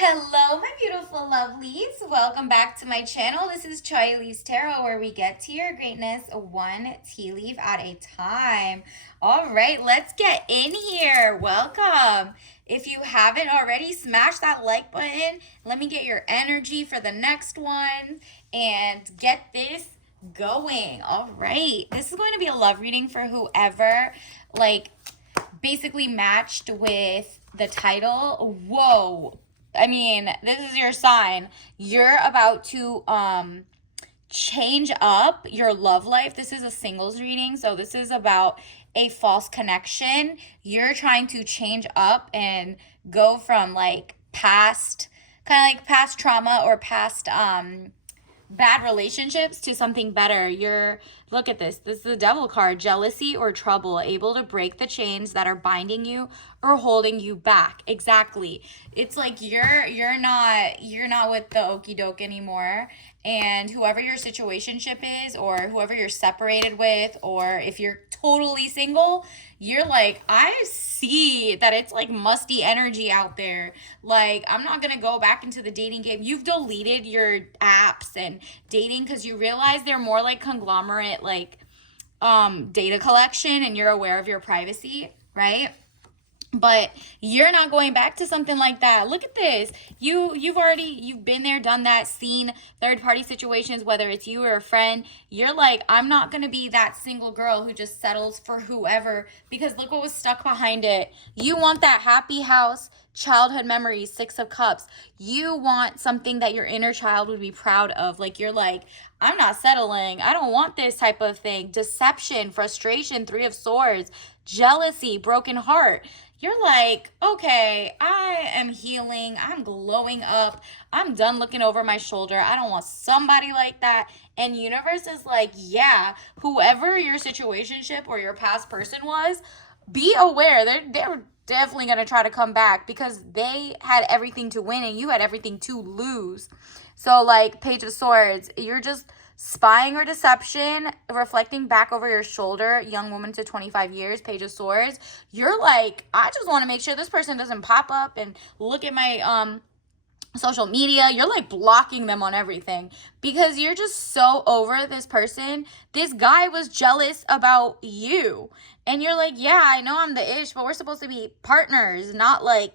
Hello, my beautiful lovelies. Welcome back to my channel. This is Choi Lee's Tarot, where we get to your greatness one tea leaf at a time. All right, let's get in here. Welcome. If you haven't already, smash that like button. Let me get your energy for the next one and get this going. All right, this is going to be a love reading for whoever, basically matched with the title. Whoa. I mean, this is your sign. You're about to change up your love life. This is a singles reading, so this is about a false connection. You're trying to change up and go from past past trauma or past bad relationships to something better. Look at this. This is the devil card. Jealousy or trouble, able to break the chains that are binding you or holding you back. Exactly. It's like you're not with the okey doke anymore. And whoever your situationship is, or whoever you're separated with, or if you're totally single, you're like, I see that it's like musty energy out there. Like, I'm not gonna go back into the dating game. You've deleted your apps and dating because you realize they're more like conglomerate, data collection, and you're aware of your privacy, right? But you're not going back to something like that. Look at this. You've been there, done that, seen third party situations, whether it's you or a friend. You're like, I'm not going to be that single girl who just settles for whoever, because look what was stuck behind it. You want that happy house, childhood memories, 6 of Cups. You want something that your inner child would be proud of. Like, you're like, I'm not settling. I don't want this type of thing. Deception, frustration, 3 of Swords, jealousy, broken heart. You're like, okay, I am healing. I'm glowing up. I'm done looking over my shoulder. I don't want somebody like that. And universe is like, yeah, whoever your situationship or your past person was, be aware. They're definitely going to try to come back because they had everything to win and you had everything to lose. So Page of Swords, you're just spying or deception, reflecting back over your shoulder, young woman to 25 years, Page of Swords. You're like, I just want to make sure this person doesn't pop up and look at my social media. You're like blocking them on everything because you're just so over this person. This guy was jealous about you. And you're like, yeah, I know I'm the ish, but we're supposed to be partners, not like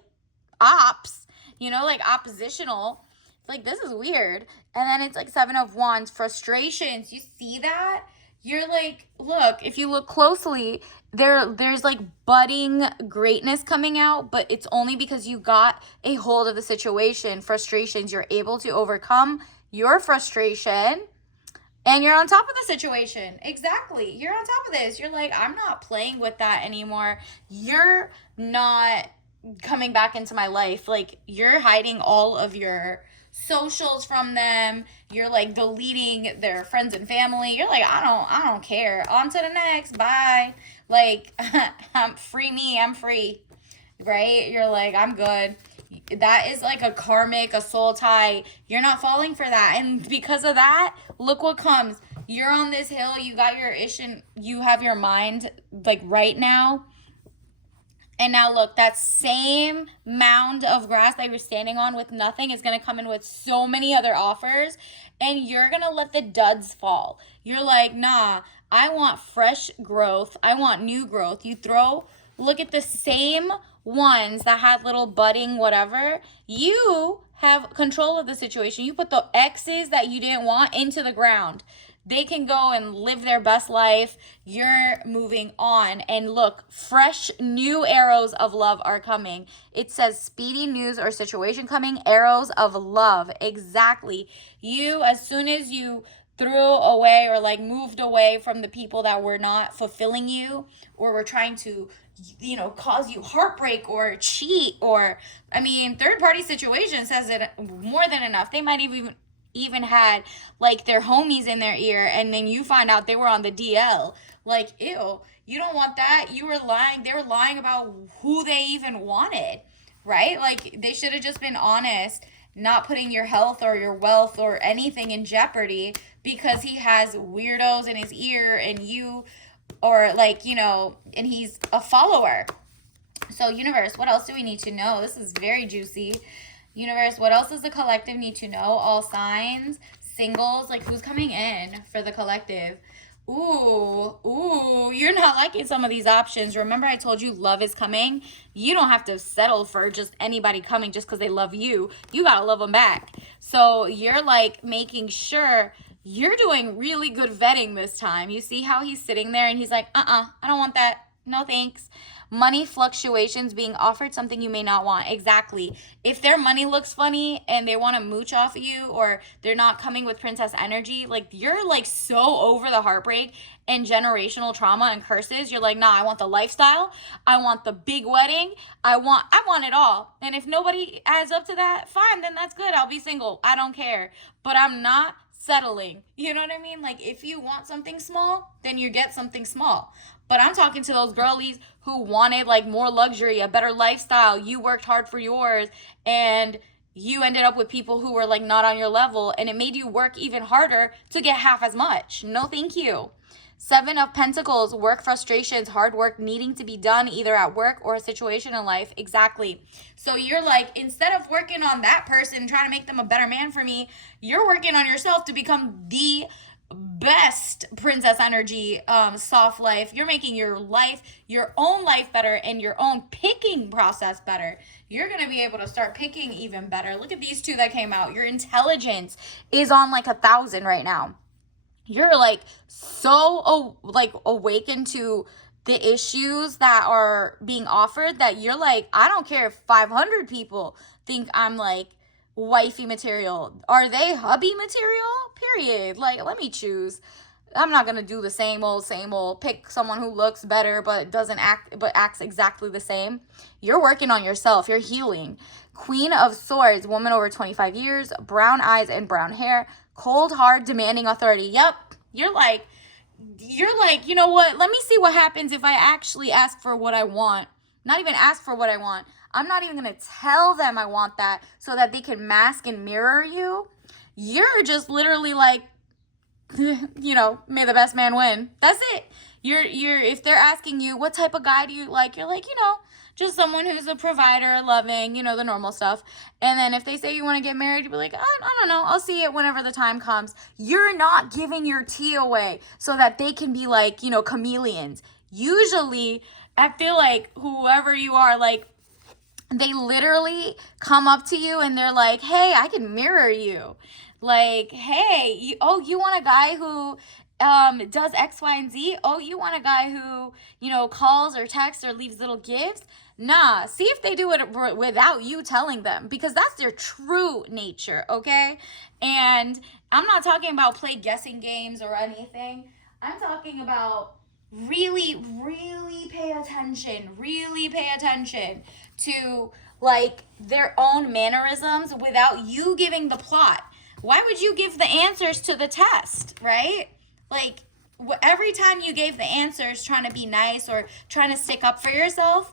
ops, oppositional. Like, this is weird. And then it's like 7 of Wands, frustrations. You see that? You're like, look, if you look closely, there's like budding greatness coming out, but it's only because you got a hold of the situation. Frustrations, you're able to overcome your frustration and you're on top of the situation. Exactly. You're on top of this. You're like, I'm not playing with that anymore. You're not coming back into my life. Like, you're hiding all of your socials from them. You're like deleting their friends and family. You're like, I don't care. On to the next. Bye. Like, I'm free me. I'm free. Right? You're like, I'm good. That is like a soul tie. You're not falling for that. And because of that, look what comes. You're on this hill. You got your ish and you have your mind like right now. And now look, that same mound of grass that you're standing on with nothing is going to come in with so many other offers. And you're going to let the duds fall. You're like, nah, I want fresh growth. I want new growth. Look at the same ones that had little budding whatever. You have control of the situation. You put the X's that you didn't want into the ground. They can go and live their best life. You're moving on. And look, fresh new arrows of love are coming. It says speedy news or situation coming, arrows of love. Exactly. You, as soon as you threw away or moved away from the people that were not fulfilling you or were trying to cause you heartbreak or cheat, or third party situation says it more than enough. They might even had their homies in their ear, and then you find out they were on the DL. Like, ew, you don't want that. You were lying. They were lying about who they even wanted, right? Like, they should have just been honest, not putting your health or your wealth or anything in jeopardy because he has weirdos in his ear and you, or and he's a follower. So universe, what else do we need to know? This is very juicy. Universe, what else does the collective need to know? All signs, singles, like who's coming in for the collective? Ooh, you're not liking some of these options. Remember I told you love is coming? You don't have to settle for just anybody coming just because they love you. You got to love them back. So you're like making sure you're doing really good vetting this time. You see how he's sitting there and he's like, I don't want that. No thanks. Money fluctuations, being offered something you may not want. Exactly. If their money looks funny and they want to mooch off of you, or they're not coming with princess energy, like you're like so over the heartbreak and generational trauma and curses. You're like, nah, I want the lifestyle. I want the big wedding. I want it all. And if nobody adds up to that, fine, then that's good. I'll be single. I don't care. But I'm not settling. You know what I mean? Like if you want something small, then you get something small. But I'm talking to those girlies who wanted like more luxury, a better lifestyle. You worked hard for yours and you ended up with people who were like not on your level, and it made you work even harder to get half as much. No, thank you. Seven of Pentacles, work frustrations, hard work needing to be done either at work or a situation in life. Exactly. So you're like, instead of working on that person, trying to make them a better man for me, you're working on yourself to become the best princess energy, soft life. You're making your life, your own life better, and your own picking process better. You're going to be able to start picking even better. Look at these two that came out. Your intelligence is on like 1,000 right now. You're like so like awakened to the issues that are being offered that you're like, I don't care if 500 people think I'm like wifey material. Are they hubby material? Period. Like, let me choose. I'm not gonna do the same old, pick someone who looks better but acts exactly the same. You're working on yourself. You're healing. Queen of Swords, woman over 25 years, brown eyes and brown hair, cold, hard, demanding authority. Yep. You're like, you know what? Let me see what happens if I actually ask for what I want. Not even ask for what I want. I'm not even going to tell them I want that so that they can mask and mirror you. You're just literally like, you know, may the best man win. That's it. You're if they're asking you what type of guy do you like, you're like, you know, just someone who's a provider, loving, you know, the normal stuff. And then if they say you want to get married, you'll be like, I don't know. I'll see it whenever the time comes. You're not giving your tea away so that they can be like, you know, chameleons. Usually, I feel like whoever you are, like, they literally come up to you and they're like, hey, I can mirror you. Like, hey, you want a guy who does X, Y, and Z? Oh, you want a guy who, you know, calls or texts or leaves little gifts? Nah, see if they do it without you telling them, because that's their true nature, okay? And I'm not talking about play guessing games or anything. I'm talking about really, really pay attention to like their own mannerisms without you giving the plot. Why would you give the answers to the test, right? Like every time you gave the answers trying to be nice or trying to stick up for yourself,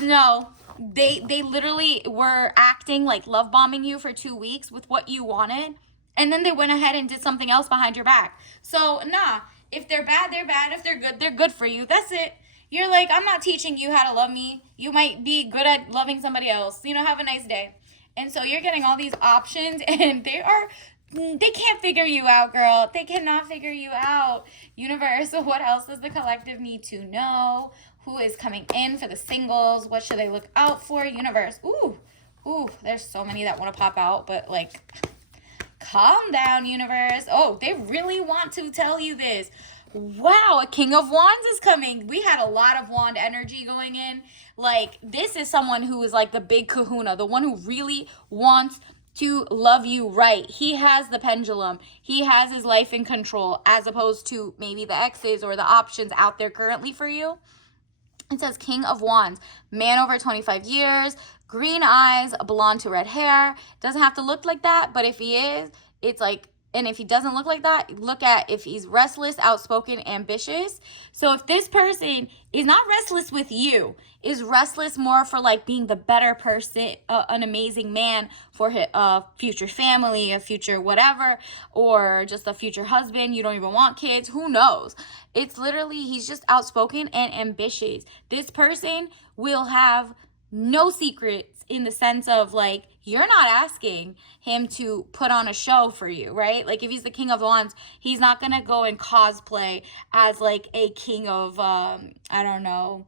no, they literally were acting like love bombing you for 2 weeks with what you wanted, and then they went ahead and did something else behind your back. So nah, if they're bad, they're bad. If they're good for you. That's it. You're like, I'm not teaching you how to love me. You might be good at loving somebody else. You know, have a nice day. And so you're getting all these options, and they can't figure you out, girl. They cannot figure you out. Universe, what else does the collective need to know? Who is coming in for the singles? What should they look out for? Universe. Ooh, there's so many that want to pop out, but like, calm down, universe. Oh, they really want to tell you this. Wow, a King of Wands is coming. We had a lot of wand energy going in. Like, this is someone who is like the big kahuna, the one who really wants to love you right. He has the pendulum. He has his life in control, as opposed to maybe the exes or the options out there currently for you. It says King of Wands, man over 25 years, green eyes, blonde to red hair. Doesn't have to look like that, but if he is, it's like, and if he doesn't look like that, look at if he's restless, outspoken, ambitious. So if this person is not restless with you, is restless more for like being the better person, an amazing man for his future family, a future whatever, or just a future husband, you don't even want kids, who knows? It's literally, he's just outspoken and ambitious. This person will have no secrets in the sense of like, you're not asking him to put on a show for you, right? Like if he's the king of wands, he's not going to go and cosplay as like a king of, I don't know,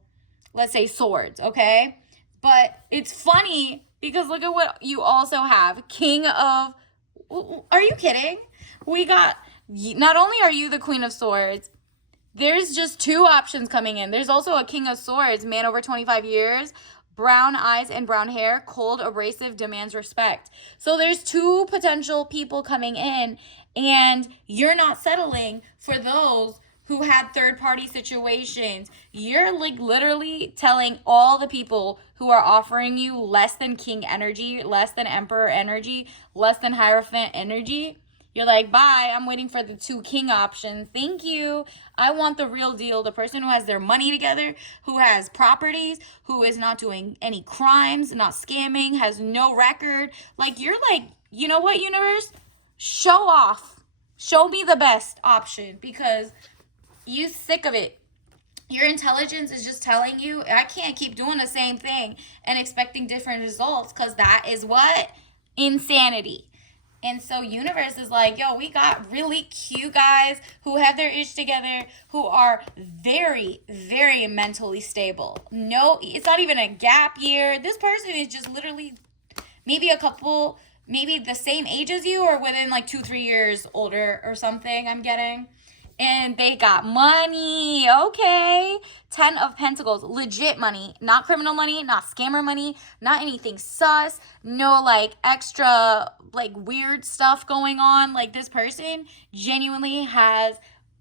let's say swords, okay? But it's funny because look at what you also have. King of, are you kidding? We got, not only are you the queen of swords, there's just two options coming in. There's also a king of swords, man over 25 years, brown eyes and brown hair, cold, abrasive, demands respect. So there's two potential people coming in, and you're not settling for those who had third-party situations. You're like literally telling all the people who are offering you less than king energy, less than emperor energy, less than hierophant energy, you're like, bye, I'm waiting for the two king options. Thank you. I want the real deal. The person who has their money together, who has properties, who is not doing any crimes, not scamming, has no record. Like, you're like, you know what, universe? Show off. Show me the best option because you sick of it. Your intelligence is just telling you, I can't keep doing the same thing and expecting different results because that is what? Insanity. And so universe is like, yo, we got really cute guys who have their ish together, who are very, very mentally stable. No, it's not even a gap year. This person is just literally maybe a couple, maybe the same age as you or within like 2-3 years older or something, I'm getting. And they got money, okay. 10 of Pentacles, legit money, not criminal money, not scammer money, not anything sus, no like extra like weird stuff going on. Like this person genuinely has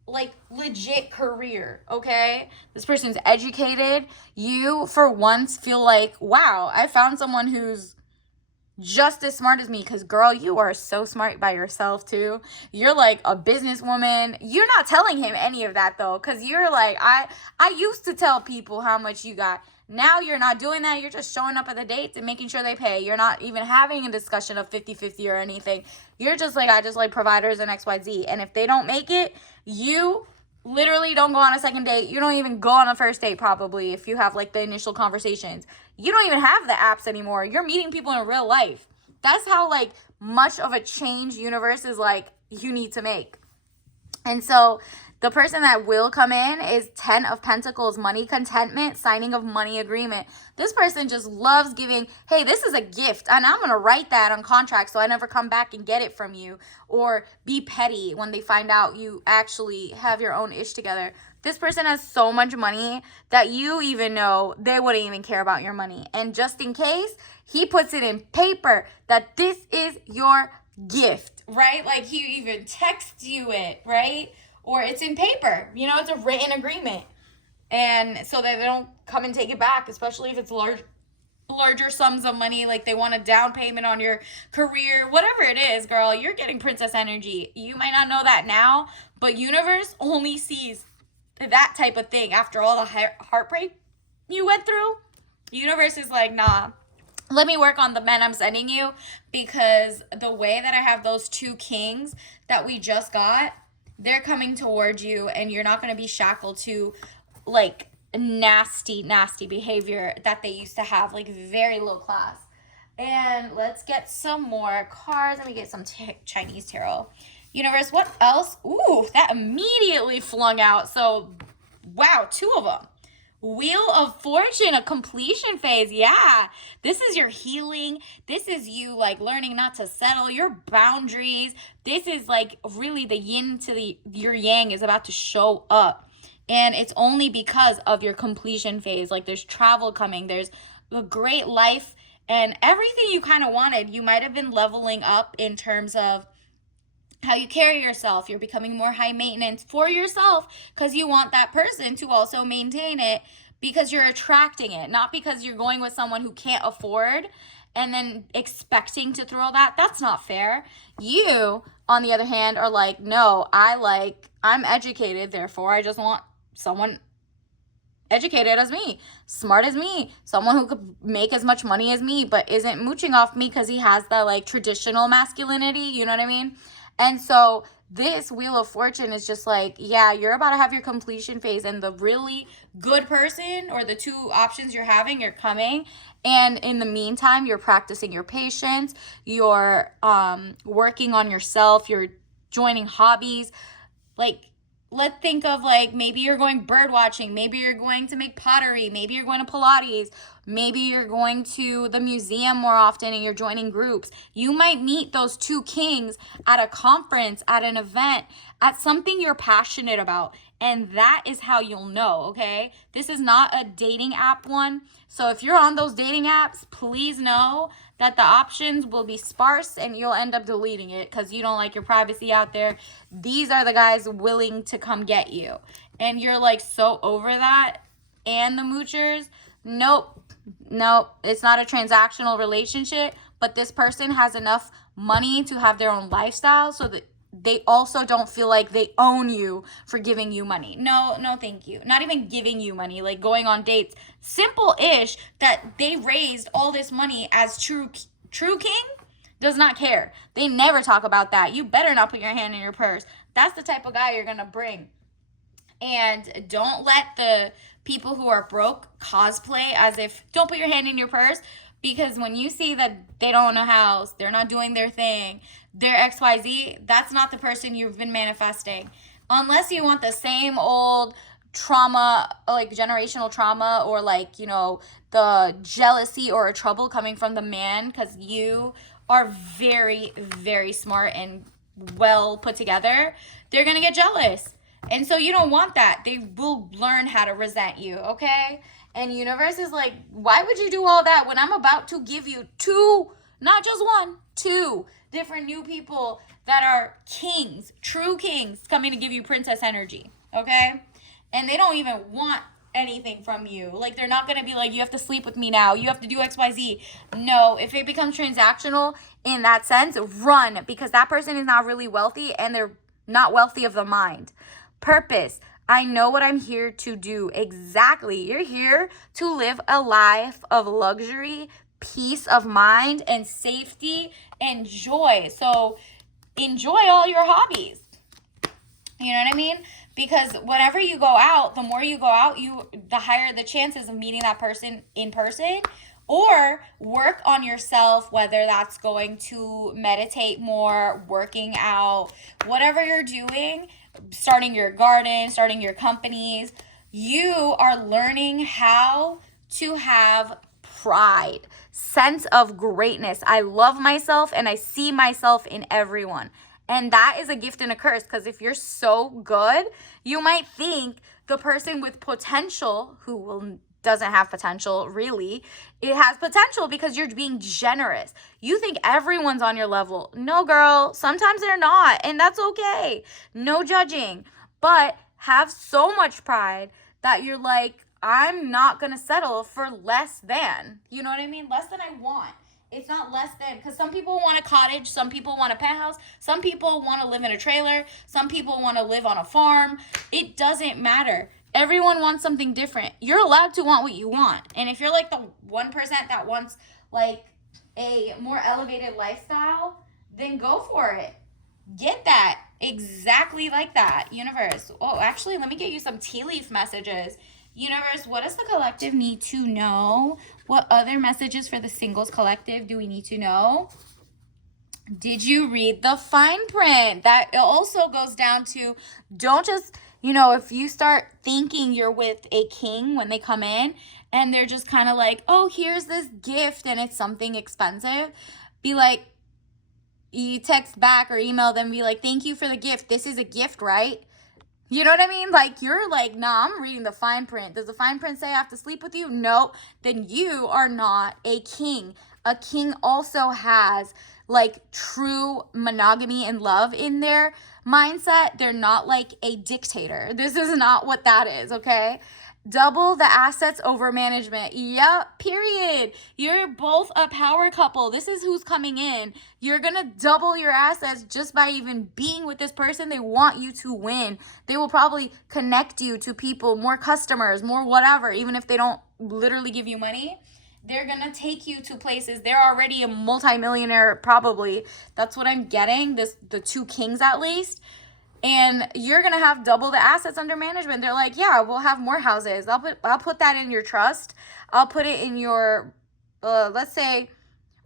like legit career, okay? This person's educated. You for once feel like, wow, I found someone who's just as smart as me, because girl, you are so smart by yourself too. You're like a businesswoman. You're not telling him any of that though, because you're like, I used to tell people how much you got. Now you're not doing that. You're just showing up at the dates and making sure they pay. You're not even having a discussion of 50-50 or anything. You're just like, I just like providers and XYZ, and if they don't make it, you literally don't go on a second date. You don't even go on a first date probably if you have like the initial conversations. You don't even have the apps anymore. You're meeting people in real life. That's how like much of a change universe is like you need to make. And so the person that will come in is 10 of Pentacles, money contentment, signing of money agreement. This person just loves giving, hey, this is a gift, and I'm going to write that on contract so I never come back and get it from you, or be petty when they find out you actually have your own ish together. This person has so much money that you even know they wouldn't even care about your money. And just in case, he puts it in paper that this is your gift, right? Like he even texts you it, right? Or it's in paper, you know, it's a written agreement. And so that they don't come and take it back, especially if it's larger sums of money, like they want a down payment on your career, whatever it is, girl, you're getting princess energy. You might not know that now, but universe only sees that type of thing after all the heartbreak you went through. Universe is like, nah, let me work on the men I'm sending you, because the way that I have those two kings that we just got, they're coming towards you, and you're not going to be shackled to like nasty behavior that they used to have, like very low class. And let's get some more cards. Let me get some Chinese tarot. Universe, what else? Ooh, that immediately flung out. So, wow, 2 of them. Wheel of Fortune, a completion phase. Yeah, this is your healing. This is you like learning not to settle, your boundaries. This is like really the yin to your yang is about to show up. And it's only because of your completion phase. Like there's travel coming. There's a great life and everything you kind of wanted. You might have been leveling up in terms of how you carry yourself. You're becoming more high maintenance for yourself because you want that person to also maintain it, because you're attracting it, not because you're going with someone who can't afford and then expecting to throw that. That's not fair. You, on the other hand, are like, no, I'm educated, therefore I just want someone educated as me, smart as me, someone who could make as much money as me but isn't mooching off me because he has the like traditional masculinity, you know what I mean? And so this Wheel of Fortune is just like, yeah, you're about to have your completion phase, and the really good person or the two options you're having are coming. And in the meantime, you're practicing your patience, you're working on yourself, you're joining hobbies. Like, let's think of like maybe you're going bird watching, maybe you're going to make pottery, maybe you're going to Pilates, maybe you're going to the museum more often and you're joining groups. You might meet those two kings at a conference, at an event, at something you're passionate about. And that is how you'll know, okay? This is not a dating app one. So if you're on those dating apps, please know that the options will be sparse and you'll end up deleting it because you don't like your privacy out there. These are the guys willing to come get you. And you're like so over that. And the moochers, nope, it's not a transactional relationship, but this person has enough money to have their own lifestyle so that they also don't feel like they own you for giving you money. No, thank you. Not even giving you money, like going on dates. Simple-ish that they raised all this money as true king does not care. They never talk about that. You better not put your hand in your purse. That's the type of guy you're going to bring. And don't let the people who are broke cosplay as if, don't put your hand in your purse. Because when you see that they don't own a house, they're not doing their thing, they're XYZ, that's not the person you've been manifesting. Unless you want the same old trauma, like generational trauma, or like, you know, the jealousy or a trouble coming from the man, because you are very, very smart and well put together, they're going to get jealous. And so you don't want that. They will learn how to resent you, okay? And universe is like, why would you do all that when I'm about to give you two, not just one, two different new people that are kings, true kings, coming to give you princess energy, okay? And they don't even want anything from you. Like, they're not going to be like, you have to sleep with me now, you have to do XYZ. No, if it becomes transactional in that sense, run, because that person is not really wealthy and they're not wealthy of the mind. Purpose. I know what I'm here to do. Exactly. You're here to live a life of luxury, peace of mind, and safety and joy. So enjoy all your hobbies. You know what I mean? Because whenever you go out, the more you go out, the higher the chances of meeting that person in person. Or work on yourself, whether that's going to meditate more, working out, whatever you're doing, starting your garden, starting your companies. You are learning how to have pride, sense of greatness. I love myself and I see myself in everyone. And that is a gift and a curse, because if you're so good, you might think the person with potential who doesn't have potential, really. It has potential because you're being generous. You think everyone's on your level. No, girl, sometimes they're not, and that's okay. No judging. But have so much pride that you're like, I'm not going to settle for less than. You know what I mean? Less than I want. It's not less than, because some people want a cottage, some people want a penthouse, some people want to live in a trailer, some people want to live on a farm. It doesn't matter. Everyone wants something different. You're allowed to want what you want. And if you're like the 1% that wants like a more elevated lifestyle, then go for it. Get that exactly like that, universe. Oh, actually, let me get you some tea leaf messages. Universe, what does the collective need to know? What other messages for the singles collective do we need to know? Did you read the fine print? That also goes down to, don't just, if you start thinking you're with a king when they come in and they're just kind of like, oh, here's this gift and it's something expensive, be like, you text back or email them, be like, thank you for the gift. This is a gift, right? You know what I mean? Like, you're like, nah, I'm reading the fine print. Does the fine print say I have to sleep with you? No. Then you are not a king. A king also has like true monogamy and love in their mindset. They're not like a dictator. This is not what that is, okay? Double the assets over management. Yep, period. You're both a power couple. This is who's coming in. You're going to double your assets just by even being with this person. They want you to win. They will probably connect you to people, more customers, more whatever, even if they don't literally give you money. They're gonna take you to places. They're already a multimillionaire, probably. That's what I'm getting. The two kings at least. And you're gonna have double the assets under management. They're like, yeah, we'll have more houses. I'll put that in your trust. I'll put it in your let's say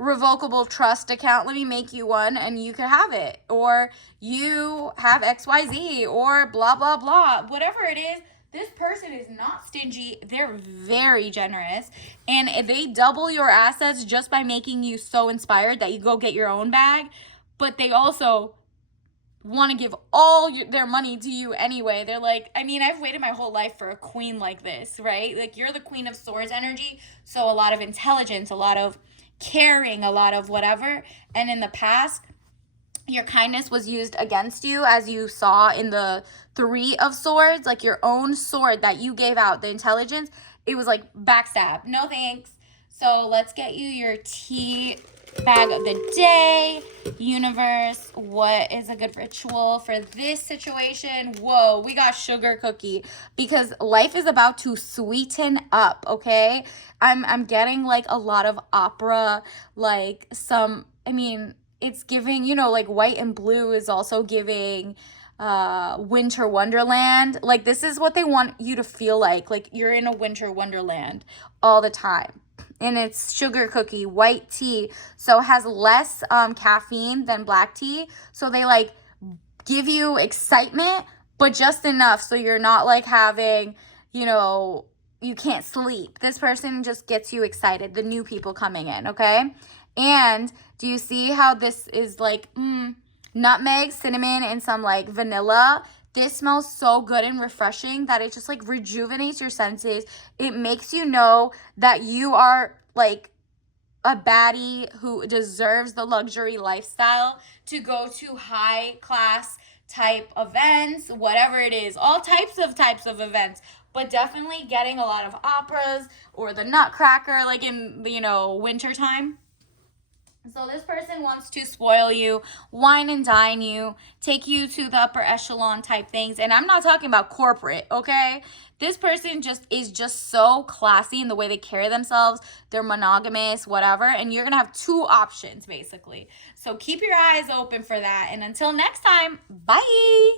revocable trust account. Let me make you one and you can have it. Or you have XYZ or blah blah blah. Whatever it is, this person is not stingy. They're very generous. And they double your assets just by making you so inspired that you go get your own bag. But they also want to give all their money to you anyway. They're like, I mean, I've waited my whole life for a queen like this, right? Like, you're the Queen of Swords energy. So a lot of intelligence, a lot of caring, a lot of whatever. And in the past, your kindness was used against you, as you saw in the Three of Swords, like your own sword that you gave out, the intelligence, it was like backstab. No thanks. So let's get you your tea bag of the day. Universe, what is a good ritual for this situation? Whoa, we got sugar cookie, because life is about to sweeten up, okay? I'm getting like a lot of opera, like some, I mean, it's giving, you know, like white and blue is also giving winter wonderland. Like, this is what they want you to feel like you're in a winter wonderland all the time. And it's sugar cookie, white tea, so it has less caffeine than black tea. So they like give you excitement, but just enough so you're not like having, you know, you can't sleep. This person just gets you excited, the new people coming in, okay? And do you see how this is like nutmeg, cinnamon, and some like vanilla? This smells so good and refreshing that it just like rejuvenates your senses. It makes you know that you are like a baddie who deserves the luxury lifestyle to go to high class type events, whatever it is, all types of events, but definitely getting a lot of operas or the Nutcracker, like in, you know, winter time. So this person wants to spoil you, wine and dine you, take you to the upper echelon type things. And I'm not talking about corporate, okay? This person is just so classy in the way they carry themselves. They're monogamous, whatever. And you're going to have two options, basically. So keep your eyes open for that. And until next time, bye.